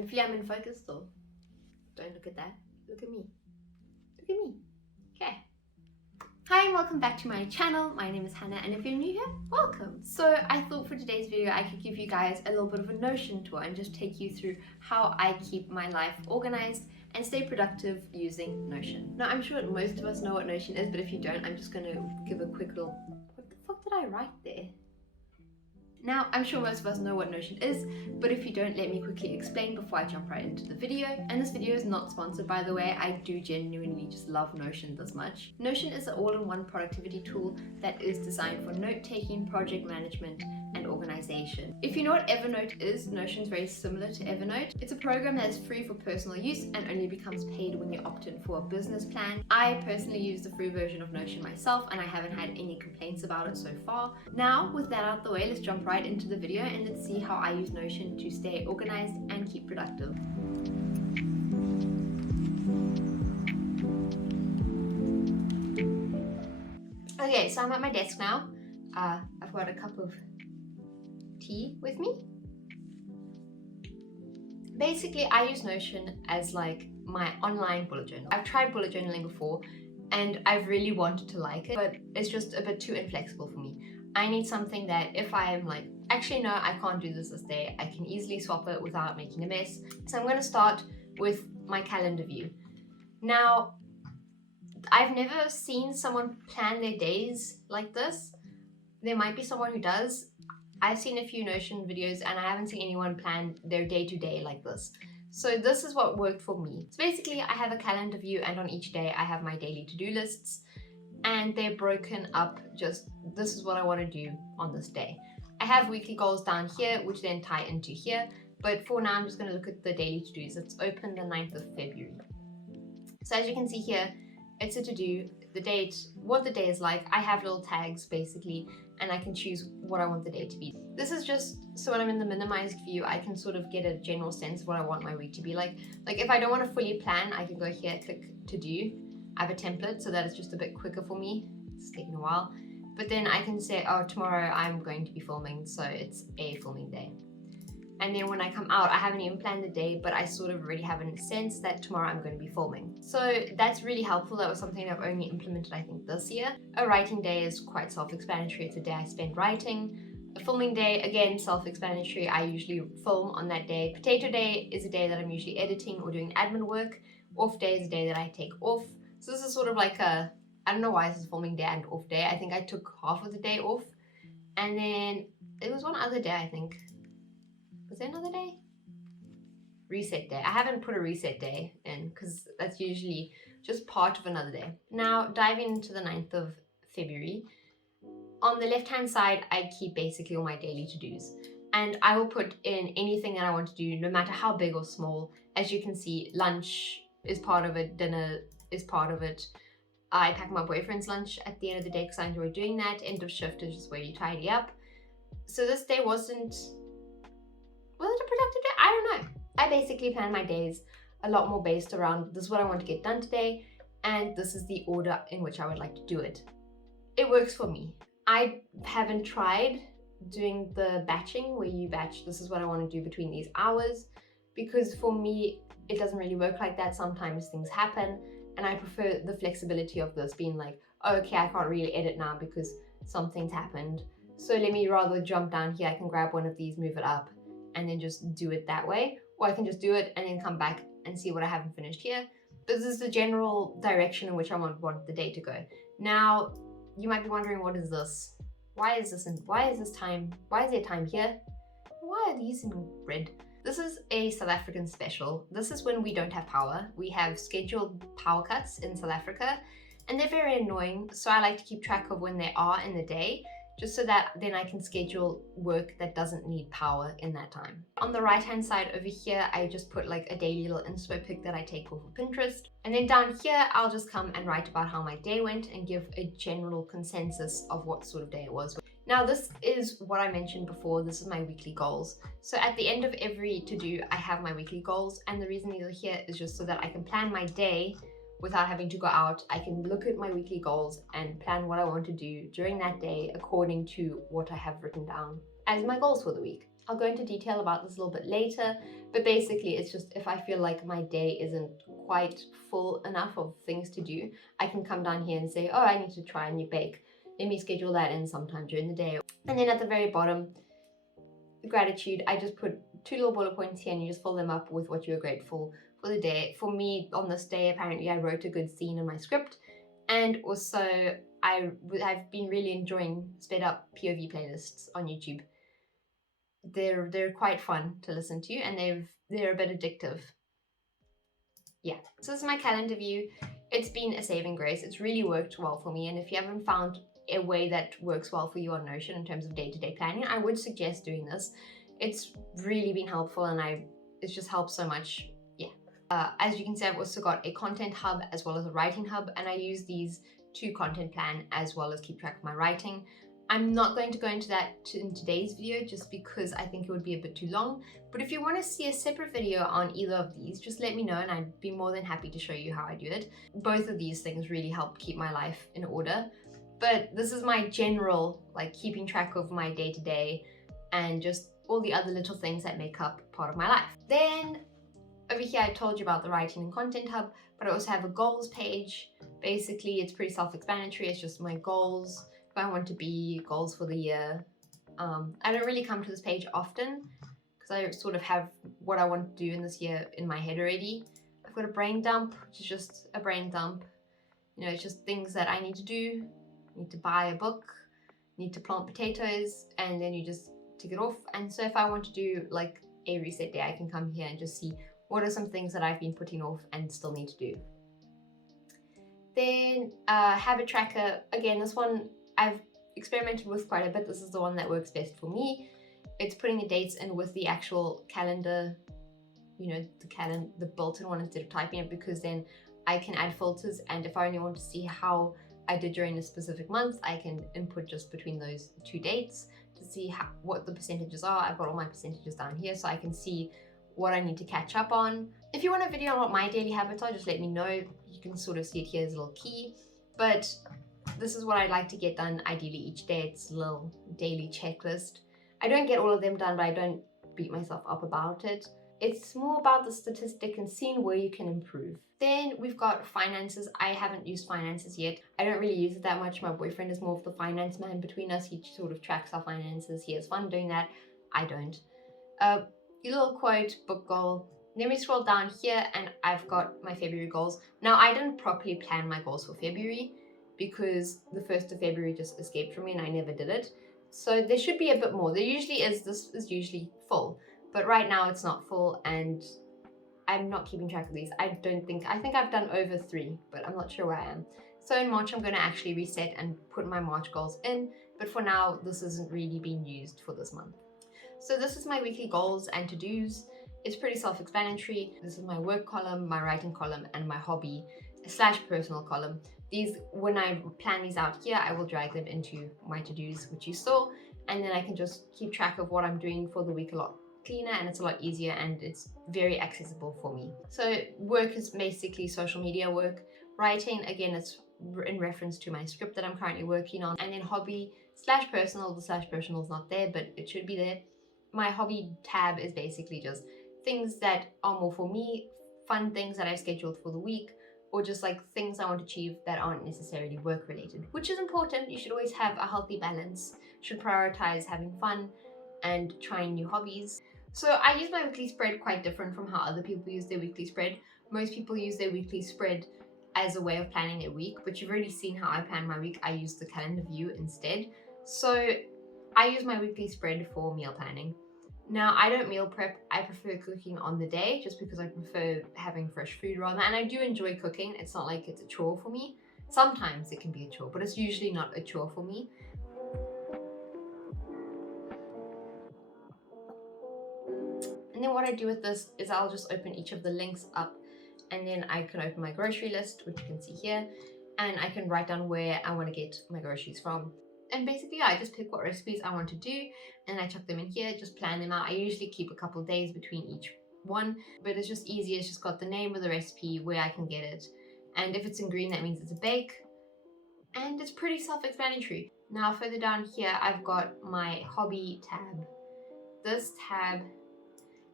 Hopefully I'm in focus still. Don't look at that. Look at me. Look at me. Okay. Hi and welcome back to my channel. My name is Hannah and if you're new here, welcome. So I thought for today's video I could give you guys a little bit of a Notion tour and just take you through how I keep my life organized and stay productive using Notion. Now I'm sure most of us know what Notion is, but if you don't, I'm just going to give a quick little... What the fuck did I write there? Now, I'm sure most of us know what Notion is, but if you don't, let me quickly explain before I jump right into the video. And this video is not sponsored, by the way. I do genuinely just love Notion this much. Notion is an all-in-one productivity tool that is designed for note-taking, project management, and organization. If you know what Evernote is, Notion is very similar to Evernote. It's a program that is free for personal use and only becomes paid when you opt in for a business plan. I personally use the free version of Notion myself and I haven't had any complaints about it so far. Now, with that out the way, let's jump right into the video and let's see how I use Notion to stay organized and keep productive. Okay, so I'm at my desk now. I've got a cup of tea with me. Basically, I use Notion as like my online bullet journal. I've tried bullet journaling before and I've really wanted to like it, but it's just a bit too inflexible for me. I need something that if I am like, actually no, I can't do this day, I can easily swap it without making a mess. So I'm going to start with my calendar view. Now, I've never seen someone plan their days like this. There might be someone who does. I've seen a few Notion videos and I haven't seen anyone plan their day-to-day like this. So this is what worked for me. So basically I have a calendar view and on each day I have my daily to-do lists and they're broken up just, this is what I want to do on this day. I have weekly goals down here which then tie into here, but for now I'm just going to look at the daily to-dos. It's open the 9th of February. So as you can see here, it's a to-do, the date, what the day is like. I have little tags basically and I can choose what I want the day to be. This is just so when I'm in the minimized view, I can sort of get a general sense of what I want my week to be like. Like if I don't want to fully plan, I can go here, click to do. I have a template so that it's just a bit quicker for me. It's taking a while. But then I can say, oh, tomorrow I'm going to be filming, so it's a filming day. And then when I come out, I haven't even planned the day, but I sort of already have a sense that tomorrow I'm going to be filming. So that's really helpful. That was something I've only implemented, I think, this year. A writing day is quite self-explanatory. It's a day I spend writing. A filming day, again, self-explanatory. I usually film on that day. Potato day is a day that I'm usually editing or doing admin work. Off day is a day that I take off. So this is sort of like a, I don't know why this is filming day and off day. I think I took half of the day off. And then there was one other day, I think. Was there another day? Reset day. I haven't put a reset day in because that's usually just part of another day. Now, diving into the 9th of February. On the left-hand side, I keep basically all my daily to-dos. And I will put in anything that I want to do, no matter how big or small. As you can see, lunch is part of it, dinner is part of it. I pack my boyfriend's lunch at the end of the day because I enjoy doing that. End of shift is just where you tidy up. So this day wasn't... Was it a productive day? I don't know. I basically plan my days a lot more based around this is what I want to get done today and this is the order in which I would like to do it. It works for me. I haven't tried doing the batching where you batch this is what I want to do between these hours because for me it doesn't really work like that. Sometimes things happen and I prefer the flexibility of this being like, oh, okay, I can't really edit now because something's happened. So let me rather jump down here. I can grab one of these, move it up, and then just do it that way. Or I can just do it and then come back and see what I haven't finished here. This is the general direction in which I want the day to go. Now, you might be wondering, what is this? Why is this time? Why is there time here? Why are these in red? This is a South African special. This is when we don't have power. We have scheduled power cuts in South Africa and they're very annoying. So I like to keep track of when they are in the day, just so that then I can schedule work that doesn't need power in that time. On the right hand side over here, I just put like a daily little inspo pic that I take off of Pinterest. And then down here, I'll just come and write about how my day went and give a general consensus of what sort of day it was. Now this is what I mentioned before, this is my weekly goals. So at the end of every to-do, I have my weekly goals, and the reason these are here is just so that I can plan my day without having to go out. I can look at my weekly goals and plan what I want to do during that day according to what I have written down as my goals for the week. I'll go into detail about this a little bit later, but basically it's just if I feel like my day isn't quite full enough of things to do, I can come down here and say, oh, I need to try a new bake. Let me schedule that in sometime during the day. And then at the very bottom, gratitude, I just put 2 little bullet points here and you just fill them up with what you're grateful for the day. For me, on this day, apparently I wrote a good scene in my script, and also I've been really enjoying sped up POV playlists on YouTube. They're quite fun to listen to, and they're a bit addictive. Yeah, so this is my calendar view. It's been a saving grace. It's really worked well for me, and if you haven't found a way that works well for you on Notion in terms of day-to-day planning, I would suggest doing this. It's really been helpful, and it's just helped so much. Yeah. As you can see, I've also got a content hub as well as a writing hub, and I use these to content plan as well as keep track of my writing. I'm not going to go into that in today's video just because I think it would be a bit too long. But if you want to see a separate video on either of these, just let me know and I'd be more than happy to show you how I do it. Both of these things really help keep my life in order. But this is my general, like, keeping track of my day-to-day and just all the other little things that make up part of my life. Then over here, I told you about the writing and content hub, but I also have a goals page. Basically, it's pretty self-explanatory. It's just my goals. If I want to be, goals for the year. I don't really come to this page often because I sort of have what I want to do in this year in my head already. I've got a brain dump, which is just a brain dump. You know, it's just things that I need to do. Need to buy a book, need to plant potatoes, and then you just tick it off. And so if I want to do like a reset day, I can come here and just see what are some things that I've been putting off and still need to do. Then habit tracker, again, this one I've experimented with quite a bit. This is the one that works best for me. It's putting the dates in with the actual calendar, you know, the built-in one instead of typing it, because then I can add filters, and if I only want to see how I did during a specific month, I can input just between those 2 dates to see what the percentages are. I've got all my percentages down here so I can see what I need to catch up on. If you want a video on what my daily habits are, just let me know. You can sort of see it here as a little key, but this is what I like to get done ideally each day. It's a little daily checklist. I don't get all of them done, but I don't beat myself up about it. It's more about the statistic and seeing where you can improve. Then we've got finances. I haven't used finances yet. I don't really use it that much. My boyfriend is more of the finance man between us. He sort of tracks our finances. He has fun doing that. I don't. Your little quote, book goal. Then we scroll down here and I've got my February goals. Now, I didn't properly plan my goals for February because the 1st of February just escaped from me and I never did it. So there should be a bit more. There usually is. This is usually full. But right now it's not full and I'm not keeping track of these. I think I've done over 3, but I'm not sure where I am. So in March, I'm going to actually reset and put my March goals in. But for now, this isn't really being used for this month. So this is my weekly goals and to-dos. It's pretty self-explanatory. This is my work column, my writing column, and my hobby / personal column. These, when I plan these out here, I will drag them into my to-dos, which you saw, and then I can just keep track of what I'm doing for the week a lot cleaner, and it's a lot easier and it's very accessible for me. So work is basically social media work. Writing, again, it's in reference to my script that I'm currently working on. And then hobby / personal, the / personal is not there, but it should be there. My hobby tab is basically just things that are more for me, fun things that I've scheduled for the week, or just like things I want to achieve that aren't necessarily work related, which is important. You should always have a healthy balance. You should prioritize having fun and trying new hobbies. So I use my weekly spread quite different from how other people use their weekly spread. Most people use their weekly spread as a way of planning their week, but you've already seen how I plan my week. I use the calendar view instead. So I use my weekly spread for meal planning. Now, I don't meal prep. I prefer cooking on the day just because I prefer having fresh food rather. And I do enjoy cooking. It's not like it's a chore for me. Sometimes it can be a chore, but it's usually not a chore for me. And then what I do with this is I'll just open each of the links up, and then I can open my grocery list, which you can see here, and I can write down where I want to get my groceries from. And basically, I just pick what recipes I want to do and I chuck them in here, just plan them out. I usually keep a couple days between each one, but it's just easy. It's just got the name of the recipe, where I can get it. And if it's in green, that means it's a bake. And it's pretty self-explanatory. Now, further down here, I've got my hobby tab. this tab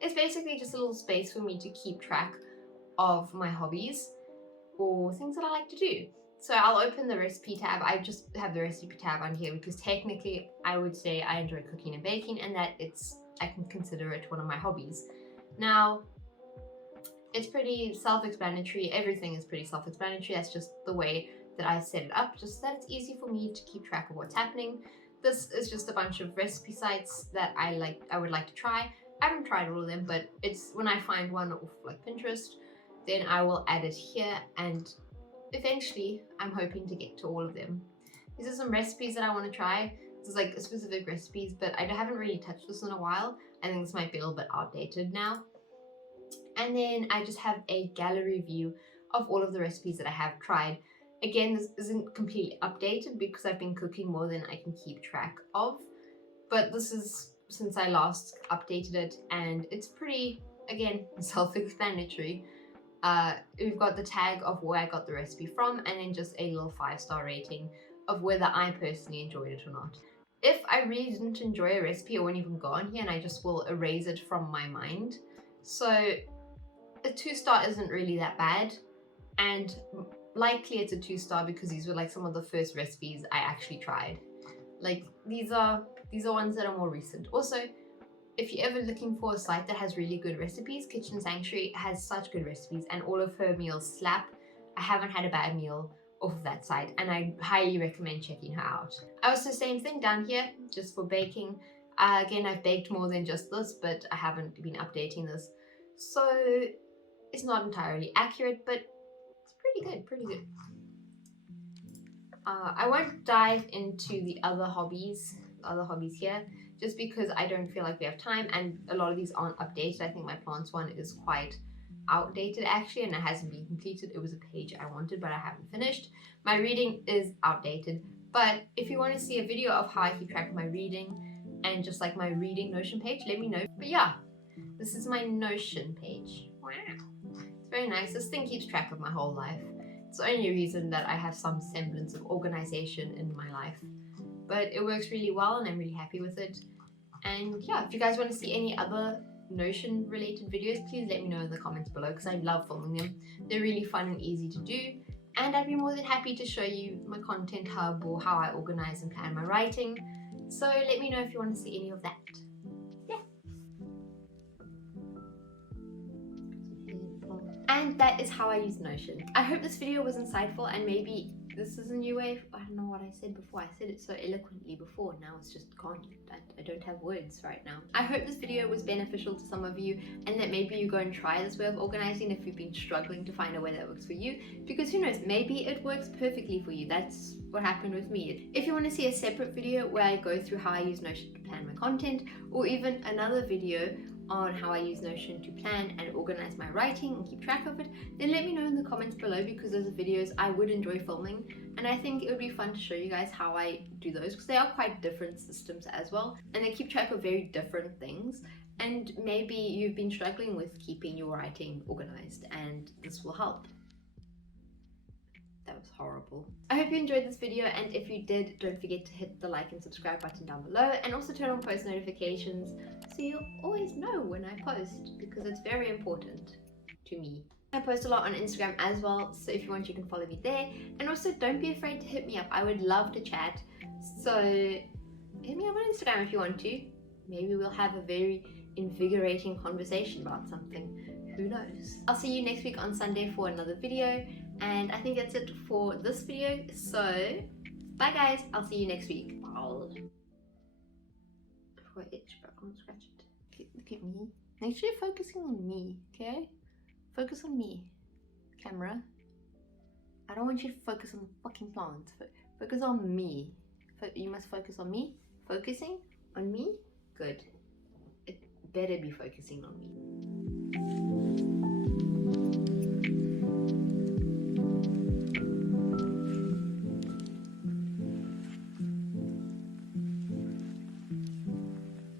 is basically just a little space for me to keep track of my hobbies or things that I like to do. So I'll open the recipe tab. I just have the recipe tab on here because technically I would say I enjoy cooking and baking, and that I can consider it one of my hobbies. Now, it's pretty self-explanatory. Everything is pretty self-explanatory. That's just the way that I set it up, just so that it's easy for me to keep track of what's happening. This is just a bunch of recipe sites that I would like to try. I haven't tried all of them, but it's when I find one off like Pinterest, then I will add it here, and eventually I'm hoping to get to all of them. These are some recipes that I want to try. This is like specific recipes, but I haven't really touched this in a while. I think this might be a little bit outdated now. And then I just have a gallery view of all of the recipes that I have tried. Again, this isn't completely updated because I've been cooking more than I can keep track of, but this is since I last updated it, and it's pretty, again, self-explanatory. We've got the tag of where I got the recipe from, and then just a little 5-star rating of whether I personally enjoyed it or not. If I really didn't enjoy a recipe, I won't even go on here, and I just will erase it from my mind. So a 2-star isn't really that bad, and likely it's a 2-star because these were like some of the first recipes I actually tried. Like these are ones that are more recent. Also, if you're ever looking for a site that has really good recipes, Kitchen Sanctuary has such good recipes and all of her meals slap. I haven't had a bad meal off of that site, and I highly recommend checking her out. Also, same thing down here, just for baking. Again, I've baked more than just this, but I haven't been updating this, so it's not entirely accurate, but it's pretty good. I won't dive into the other hobbies here, just because I don't feel like we have time, and a lot of these aren't updated. I think my plants one is quite outdated actually, and it hasn't been completed. It was a page I wanted, but I haven't finished. My reading is outdated, but if you want to see a video of how I keep track of my reading and just like my reading Notion page, let me know. But yeah, this is my Notion page. Wow, it's very nice. This thing keeps track of my whole life. It's the only reason that I have some semblance of organization in my life, but it works really well and I'm really happy with it. And yeah, if you guys want to see any other Notion related videos, please let me know in the comments below, because I love filming them. They're really fun and easy to do, and I'd be more than happy to show you my content hub or how I organize and plan my writing. So let me know if you want to see any of that. Yeah. And that is how I use Notion. I hope this video was insightful, and maybe this is a new way. I don't know what I said before. I said it so eloquently before. Now it's just gone. I don't have words right now. I hope this video was beneficial to some of you, and that maybe you go and try this way of organizing if you've been struggling to find a way that works for you. Because who knows, maybe it works perfectly for you. That's what happened with me. If you want to see a separate video where I go through how I use Notion to plan my content, or even another video on how I use Notion to plan and organize my writing and keep track of it, then let me know in the comments below, because those are videos I would enjoy filming, and I think it would be fun to show you guys how I do those, because they are quite different systems as well, and they keep track of very different things, and maybe you've been struggling with keeping your writing organized and this will help. That was horrible. I hope you enjoyed this video, and if you did, don't forget to hit the like and subscribe button down below, and also turn on post notifications so you'll always know when I post, because it's very important to me. I post a lot on Instagram as well, so if you want, you can follow me there. And also, don't be afraid to hit me up. I would love to chat, so hit me up on Instagram if you want to. Maybe we'll have a very invigorating conversation about something. Who knows? I'll see you next week on Sunday for another video, and I think that's it for this video. So bye guys, I'll see you next week. Before I itch, but I can't scratch it. Look at me. Make sure you're focusing on me, okay? Focus on me, camera. I don't want you to focus on the fucking plants. Focus on me. You must focus on me. Focusing on me? Good. It better be focusing on me.